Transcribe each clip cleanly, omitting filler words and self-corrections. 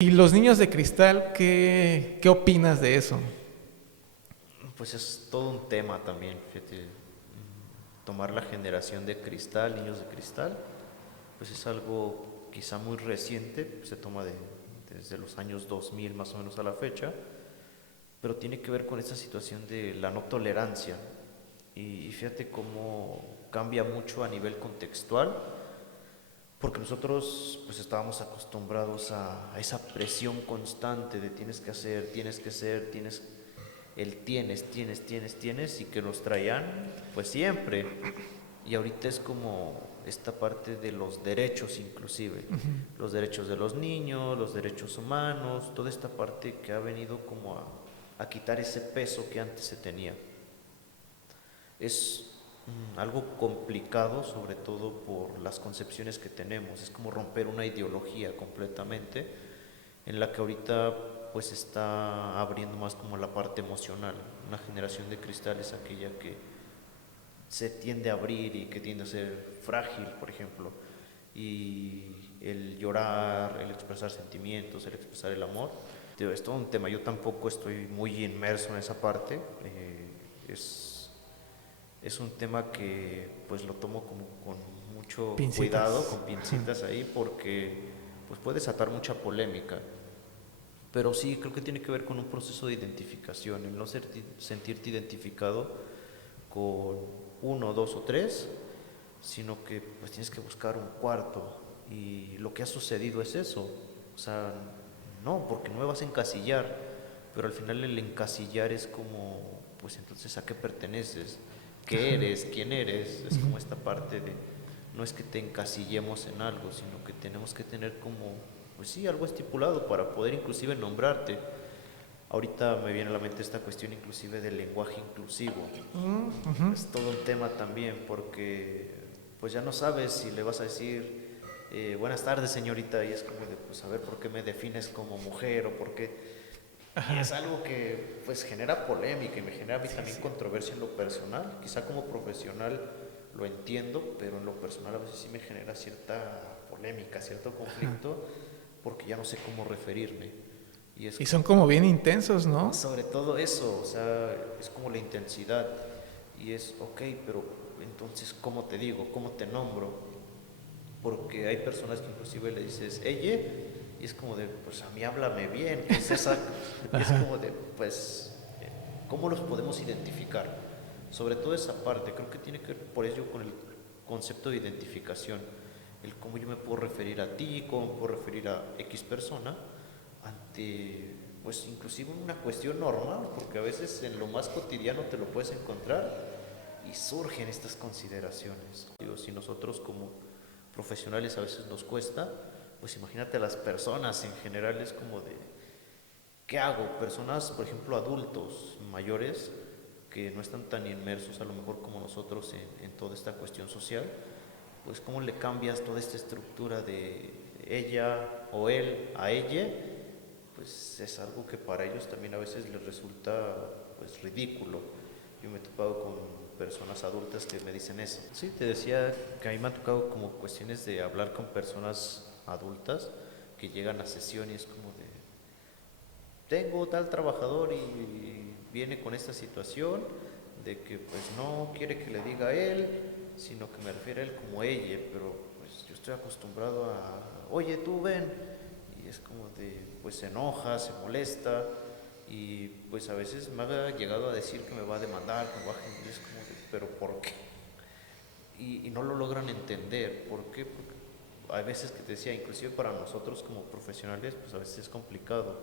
¿Y los niños de cristal, qué opinas de eso? Pues es todo un tema también, fíjate. Tomar la generación de cristal, niños de cristal, pues es algo quizá muy reciente, se toma desde los años 2000 más o menos a la fecha, pero tiene que ver con esta situación de la no tolerancia. Y fíjate cómo cambia mucho a nivel contextual, porque nosotros pues estábamos acostumbrados a esa presión constante de tienes que hacer, tienes que ser, tienes el tienes, y que nos traían pues siempre. Y ahorita es como esta parte de los derechos inclusive, los derechos de los niños, los derechos humanos, toda esta parte que ha venido como a quitar ese peso que antes se tenía. Es algo complicado, sobre todo por las concepciones que tenemos. Es como romper una ideología completamente en la que ahorita pues está abriendo más como la parte emocional. Una generación de cristal es aquella que se tiende a abrir y que tiende a ser frágil, por ejemplo. Y el llorar, el expresar sentimientos, el expresar el amor, es todo un tema. Yo tampoco estoy muy inmerso en esa parte. Es es un tema que pues lo tomo como con mucho cuidado, Pincitas. con pincitas ahí, porque pues puede desatar mucha polémica. Pero sí, creo que tiene que ver con un proceso de identificación, el no sentirte identificado con uno, dos o tres, sino que pues tienes que buscar un cuarto. Y lo que ha sucedido es eso. O sea, no, porque no me vas a encasillar, pero al final el encasillar es como, pues entonces a qué perteneces, qué eres, quién eres. Es como esta parte de, no es que te encasillemos en algo, sino que tenemos que tener como, pues sí, algo estipulado para poder inclusive nombrarte. Ahorita me viene a la mente esta cuestión inclusive del lenguaje inclusivo. Es todo un tema también porque pues ya no sabes si le vas a decir buenas tardes señorita y es como de pues a ver por qué me defines como mujer o por qué. Y es algo que pues genera polémica y me genera a mí también controversia en lo personal. Quizá como profesional lo entiendo, pero en lo personal a veces sí me genera cierta polémica, cierto conflicto, porque ya no sé cómo referirme. Y es Y son como, como bien intensos, ¿no? sobre todo eso, o sea, es como la intensidad. Y es, ok, pero entonces, ¿cómo te digo? ¿Cómo te nombro? Porque hay personas que inclusive le dices, ella, y es como de, pues a mí háblame bien, ¿qué es esa? Y es como de, pues, ¿cómo los podemos identificar? Sobre todo esa parte, creo que tiene que ver por ello con el concepto de identificación, el cómo yo me puedo referir a ti, cómo me puedo referir a X persona ante, pues inclusive una cuestión normal, porque a veces en lo más cotidiano te lo puedes encontrar y surgen estas consideraciones. Digo, si nosotros como profesionales a veces nos cuesta, pues imagínate a las personas en general es como de, ¿qué hago? Personas, por ejemplo, adultos mayores que no están tan inmersos a lo mejor como nosotros en toda esta cuestión social, pues cómo le cambias toda esta estructura de ella o él a ella, pues es algo que para ellos también a veces les resulta pues ridículo. Yo me he topado con personas adultas que me dicen eso. Sí, te decía que a mí me ha tocado como cuestiones de hablar con personas adultas que llegan a sesión y es como de, tengo tal trabajador y viene con esta situación de que pues no quiere que le diga a él, sino que me refiere a él como ella, pero pues yo estoy acostumbrado a, oye, tú ven, y es como de, pues se enoja, se molesta, y pues a veces me ha llegado a decir que me va a demandar, que me va a... y es como de, pero ¿por qué? Y no lo logran entender, ¿por qué? Porque hay veces que te decía, inclusive para nosotros como profesionales, pues a veces es complicado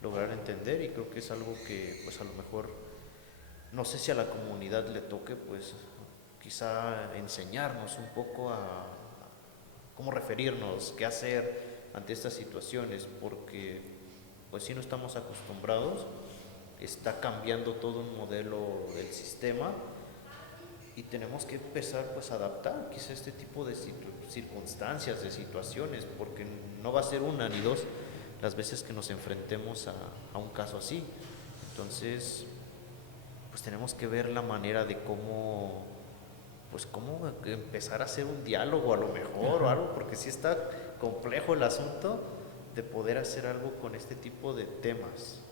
lograr entender y creo que es algo que pues a lo mejor no sé si a la comunidad le toque pues quizá enseñarnos un poco a cómo referirnos, qué hacer ante estas situaciones, porque pues si no estamos acostumbrados, está cambiando todo un modelo del sistema y tenemos que empezar pues a adaptar quizá este tipo de circunstancias, de situaciones, porque no va a ser una ni dos las veces que nos enfrentemos a un caso así. Entonces, pues tenemos que ver la manera de cómo, pues cómo empezar a hacer un diálogo a lo mejor o algo, porque sí está complejo el asunto, de poder hacer algo con este tipo de temas.